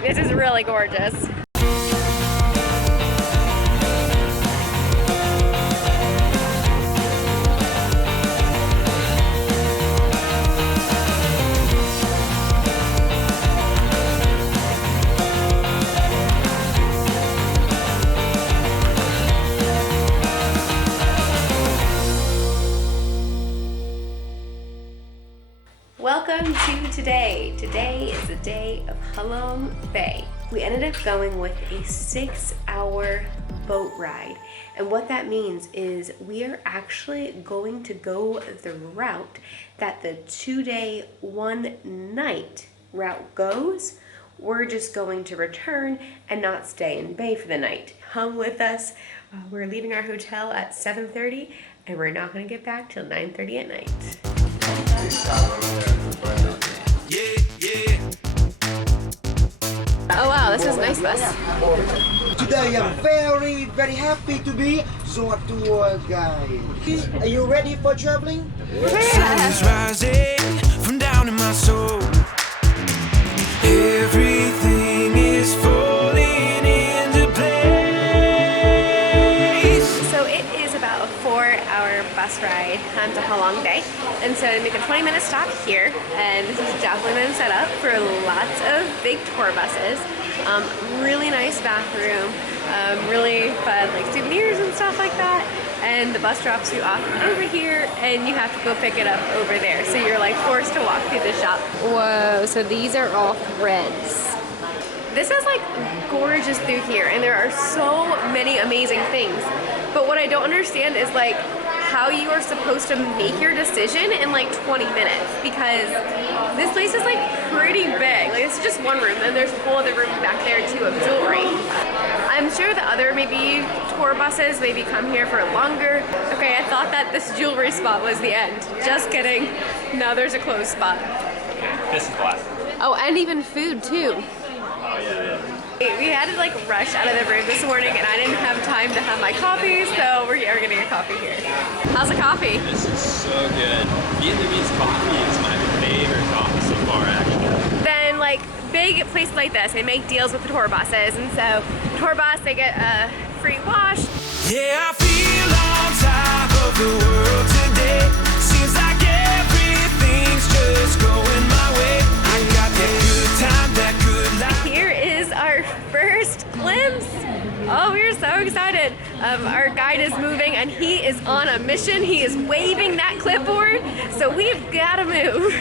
This is really gorgeous. Welcome to today. Today is the day of Halong Bay. We ended up going with a 6-hour boat ride. And what that means is we are actually going to go the route that the 2-day, 1-night route goes. We're just going to return and not stay in Bay for the night. Come with us. We're leaving our hotel at 7:30 and we're not going to get back till 9:30 at night. Oh wow, this is a nice bus. Today I'm very happy to be your tour guide. Are you ready for traveling? Sun is rising from down in my soul. Everything is falling into place. So it is about a 4-hour bus ride to Halong Bay. And so we make a 20-minute stop here, and this has definitely been set up for lots of big tour buses. Really nice bathroom, really fun like souvenirs and stuff like that. And the bus drops you off over here, and you have to go pick it up over there. So you're like forced to walk through the shop. Whoa, so these are all threads. This is like gorgeous through here, and there are so many amazing things. But what I don't understand is like how you are supposed to make your decision in like 20 minutes, because this place is like pretty big. Like it's just one room, and there's a whole other room back there too of jewelry. I'm sure the other maybe tour buses maybe come here for longer. Okay, I thought that this jewelry spot was the end. Just kidding. No, there's a closed spot. Okay, this is the last one. Oh, and even food too. Oh yeah. We had to like rush out of the room this morning, and I didn't have time to have my coffee, so we're getting a coffee here. How's the coffee? This is so good. Vietnamese coffee is my favorite coffee so far, actually. Then like big places like this, they make deals with the tour buses, and so tour bus, they get a free wash. Yeah, I feel on top of the world today. Seems like everything's just going my way. I got that good time, that good life. Here is our first glimpse. Oh, we're so excited. Our guide is moving, and he is on a mission. He is waving that clipboard, so we've got to move.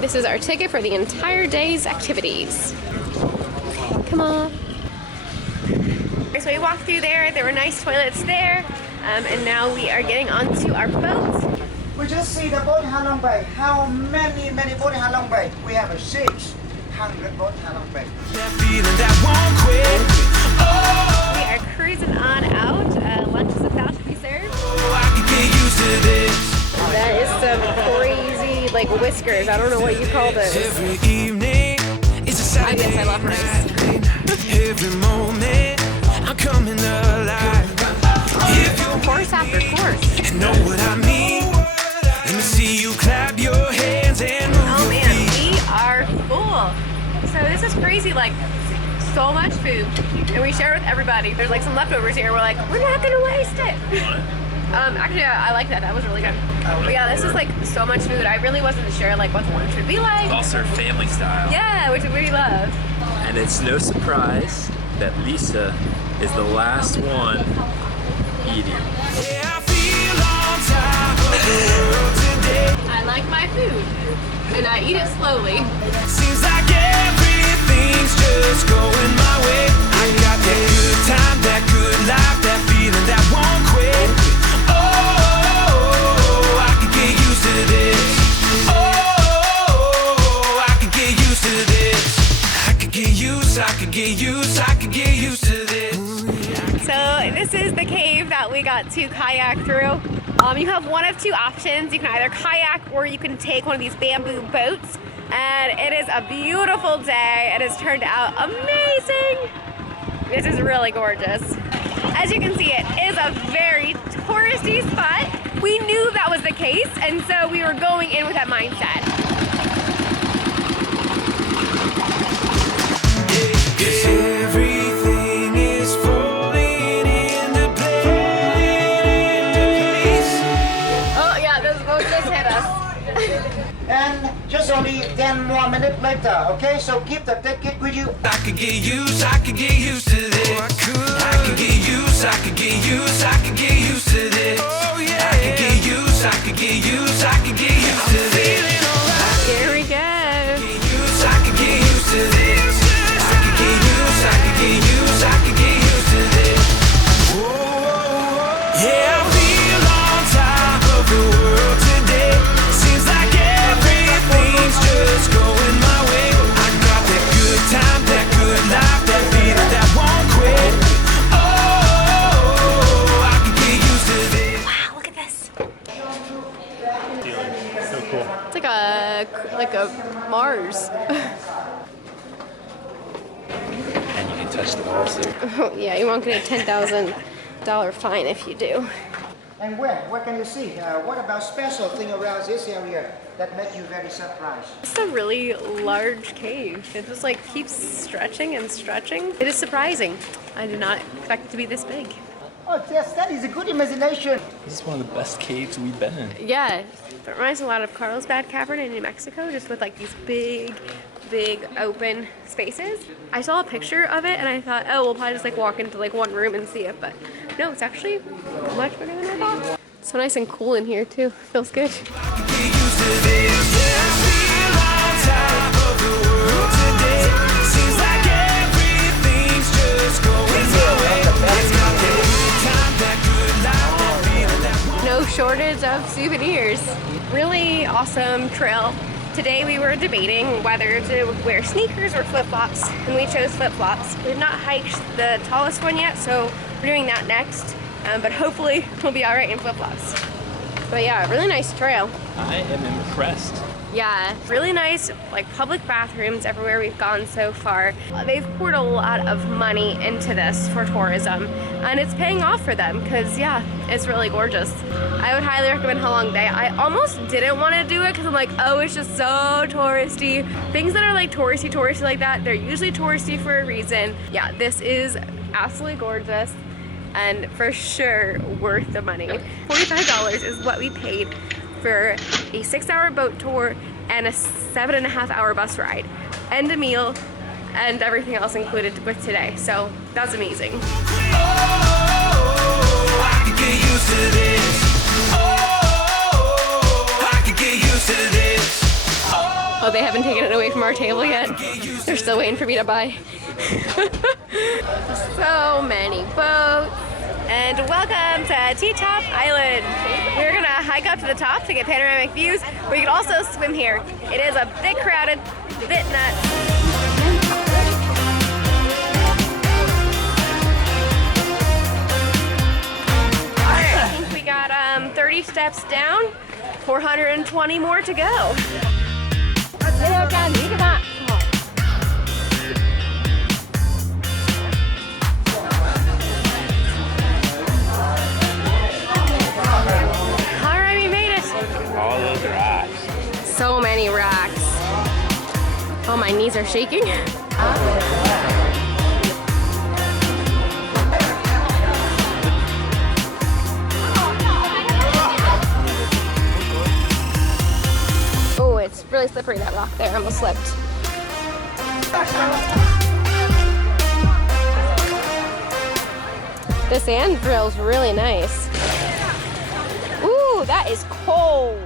This is our ticket for the entire day's activities. Come on. So we walked through there. There were nice toilets there, and now we are getting onto our boat. We just see the boat Halong Bay. How many boats in Halong Bay? We have 600 boats in Halong Bay. That feeling that won't quit. Oh, We are cruising on out. Lunch is about to be served. I can get used to this. That is some crazy, like, whiskers. I don't know what you call those. Every evening is a Saturday. I guess I love rice. Every moment I'm coming alive. If you Course after course. know what I mean, let me see you clap your hands and move Oh your man, feet. we are full. So this is crazy, like so much food, and we share with everybody. There's like some leftovers here. We're like, we're not gonna waste it. Actually, I like that. That was really good. But yeah, this is like so much food. I really wasn't sure like what the lunch would be like. Also family style. Yeah, which we love. And it's no surprise that Lisa is the last one eating. Yeah, I feel on top of the world today. I like my food, and I eat it slowly. Seems like everything's just going my way. I got that good time, that good life, that feeling that won't quit. Oh, I can get used to this. Oh, I can get used to this. I can get used to this. So this is the cave that we got to kayak through. You have one of two options. You can either kayak or you can take one of these bamboo boats. And it is a beautiful day. It has turned out amazing. This is really gorgeous. As you can see, it is a very touristy spot. We knew that was the case, and so we were going in with that mindset. only 10 more minutes later, okay? So keep the ticket with you. I could get used to this. I could get used, I could get used, I could get used to this. Oh yeah. I could get used, I could get used, I could get used to this. Here we go. I could get used to this. I could get used, I could get used, I could get used to this. Yeah, I feel on top of the world today. Seems like everything's just going my way. I got that good time, that good life, that feeling that won't quit. Oh, I could get used to this. Wow, look at this. So cool. It's like a Mars. And you can touch the walls too. Oh, yeah, you won't get a $10,000 fine if you do. And where can you see? What about special thing around this area that make you very surprised? It's a really large cave. It just like keeps stretching and stretching. It is surprising. I did not expect it to be this big. Oh, yes, that is a good imagination. This is one of the best caves we've been in. Yeah, it reminds me a lot of Carlsbad Cavern in New Mexico, just with like these big open spaces. I saw a picture of it and I thought, oh, we'll probably just like walk into like one room and see it, but no, it's actually much bigger than I thought. It's so nice and cool in here too. Feels good. No shortage of souvenirs. Really awesome trail. Today we were debating whether to wear sneakers or flip-flops, and we chose flip-flops. We have not hiked the tallest one yet, so we're doing that next, but hopefully we'll be all right in flip-flops. But yeah, really nice trail. I am impressed. Yeah, really nice like public bathrooms everywhere we've gone so far. They've poured a lot of money into this for tourism, and it's paying off for them because yeah, it's really gorgeous. I would highly recommend Halong Bay. I almost didn't want to do it because I'm like, oh, it's just so touristy. Things that are like touristy like that, they're usually touristy for a reason. Yeah, this is absolutely gorgeous and for sure worth the money. $45 is what we paid for a 6-hour boat tour and a 7.5-hour bus ride and a meal and everything else included with today. So that's amazing. I could get used to this. I could get used to this. Oh, they haven't taken it away from our table yet. They're still waiting for me to buy. So many boats. And welcome to T-Top Island. We're gonna hike up to the top to get panoramic views, but you can also swim here. It is a bit crowded, bit nuts. Alright, I think we got 30 steps down, 420 more to go. All those rocks. So many rocks. Oh, my knees are shaking. Oh, it's really slippery, that rock there. I almost slipped. The sand feels really nice. Ooh, that is cold.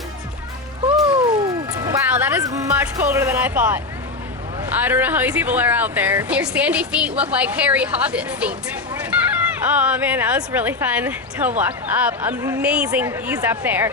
Ooh. Wow, that is much colder than I thought. I don't know how these people are out there. Your sandy feet look like hairy hobbit feet. Oh man, that was really fun to walk up. Amazing views up there.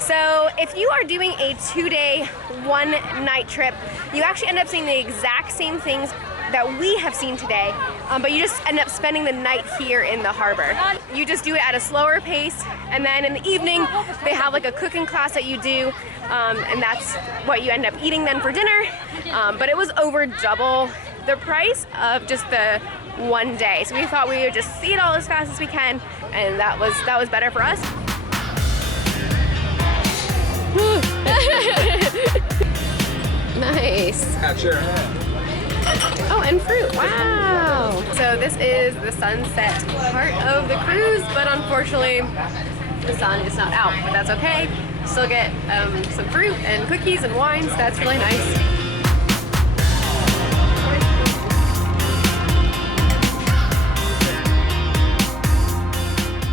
So if you are doing a 2-day, 1-night trip, you actually end up seeing the exact same things that we have seen today, but you just end up spending the night here in the harbor. You just do it at a slower pace, and then in the evening they have like a cooking class that you do, and that's what you end up eating then for dinner. But it was over double the price of just the 1 day. So we thought we would just see it all as fast as we can, and that was better for us. Nice. Sure. Oh, and fruit, wow. So this is the sunset part of the cruise, but unfortunately the sun is not out, but that's okay. still get some fruit and cookies and wines. That's really nice.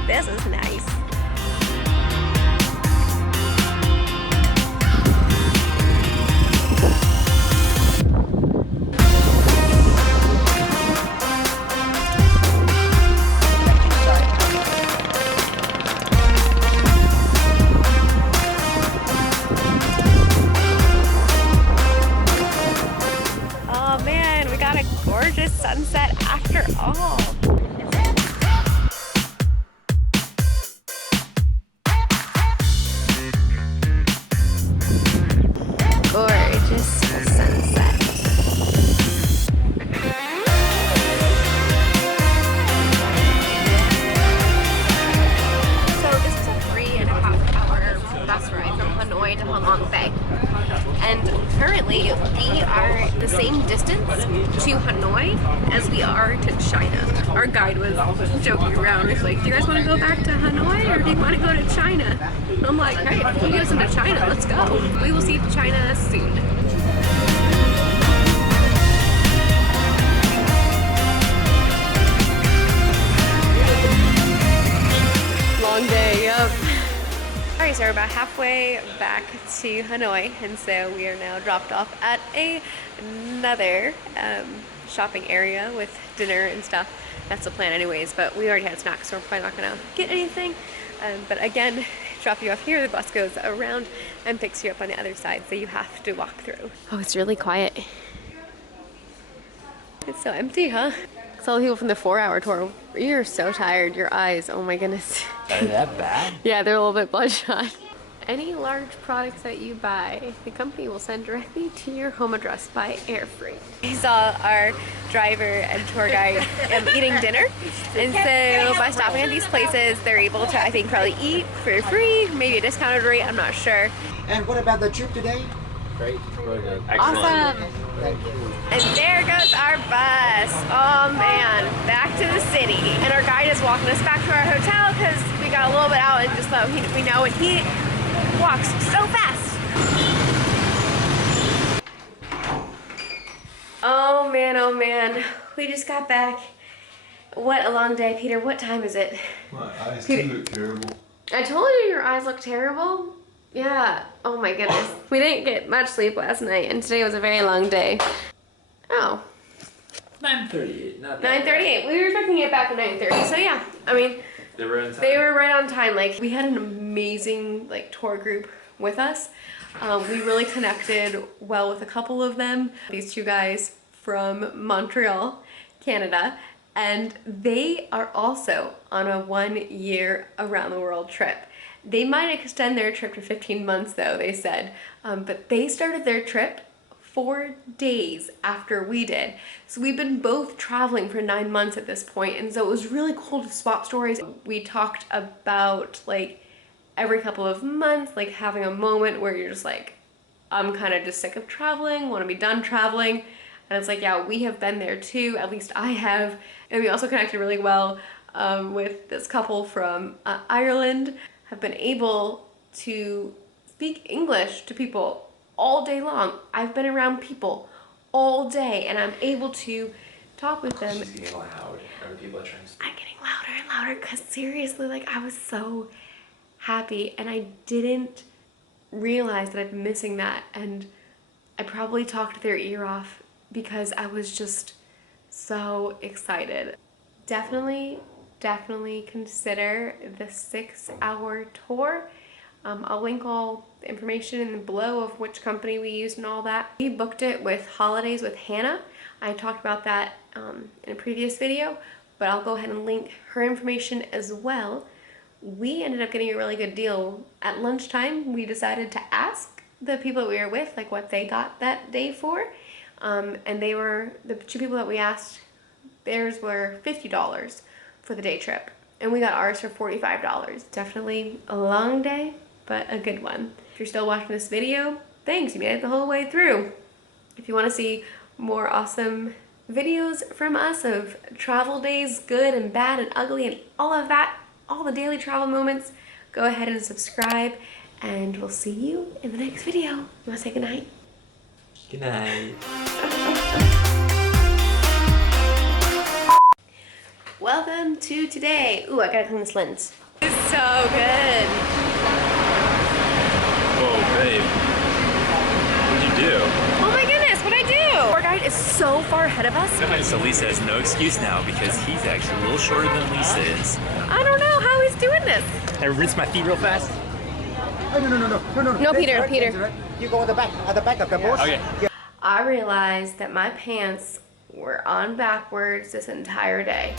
This is nice. Oh man, we got a gorgeous sunset after all. Gorgeous sunset. So this is a 3.5-hour bus ride from Hanoi to Halong Bay. And currently we are the same distance to Hanoi as we are to China. Our guide was joking around. He's like, do you guys want to go back to Hanoi or do you want to go to China? And I'm like, hey, if he goes into China, let's go. We will see China soon. Long day, yep. Alright, so we're about halfway back to Hanoi, and so we are now dropped off at another shopping area with dinner and stuff. That's the plan anyways, but we already had snacks, so we're probably not gonna get anything. But again, drop you off here, the bus goes around and picks you up on the other side, so you have to walk through. Oh, it's really quiet. It's so empty, huh? It's all the people from the 4-hour tour. You're so tired, your eyes, oh my goodness. Are they that bad? Yeah, they're a little bit bloodshot. Any large products that you buy, the company will send directly to your home address by air freight. We saw our driver and tour guide eating dinner, and so by stopping at these places, they're able to, I think, probably eat for free, maybe a discounted rate, I'm not sure. And what about the trip today? Great. Really good. Awesome. Thank you. And there goes our bus. Oh man, back to the city. And our guide is walking us back to our hotel because we got a little bit out and just thought we know, and he walks so fast. Oh man, we just got back. What a long day, Peter. What time is it? My eyes do look terrible. I told you your eyes look terrible. Yeah, oh my goodness. We didn't get much sleep last night, and today was a very long day. Oh. 9:38. Not that 9:38. We were expecting to get back at 9:30, so yeah. I mean, They were in time. they were right on time. Like, we had an amazing tour group with us. We really connected well with a couple of them. These two guys from Montreal, Canada, and they are also on a 1-year around the world trip. They might extend their trip to 15 months though, they said, but they started their trip 4 days after we did. So we've been both traveling for 9 months at this point, and so it was really cool to swap stories. We talked about every couple of months, having a moment where you're just like, I'm kind of just sick of traveling, want to be done traveling. And it's like, yeah, we have been there too, at least I have. And we also connected really well with this couple from Ireland, have been able to speak English to people all day long. I've been around people all day and I'm able to talk with them. She's getting loud. Other people are trying to speak. I'm getting louder and louder because seriously, I was so happy and I didn't realize that I've been missing that, and I probably talked their ear off because I was just so excited. Definitely consider the 6-hour tour. I'll link all the information in below of which company we used and all that. We booked it with Holidays with Hanna. I talked about that in a previous video, but I'll go ahead and link her information as well. We ended up getting a really good deal. At lunchtime, we decided to ask the people that we were with what they got that day for. And they were, the two people that we asked, theirs were $50 for the day trip. And we got ours for $45. Definitely a long day, but a good one. If you're still watching this video, thanks, you made it the whole way through. If you want to see more awesome videos from us of travel days, good and bad and ugly and all of that, all the daily travel moments, go ahead and subscribe. and we'll see you in the next video. You wanna say goodnight? Good night. Welcome to today. Ooh, I gotta clean this lens. It's so good. Whoa, babe. What'd you do? Oh my goodness, what'd I do? Our guide is so far ahead of us. So Lisa has no excuse now because he's actually a little shorter than Lisa is. I don't know how he's doing this. Can I rinse my feet real fast? Oh, no. No, Peter. You go at the back of the boat. Okay. I realized that my pants were on backwards this entire day.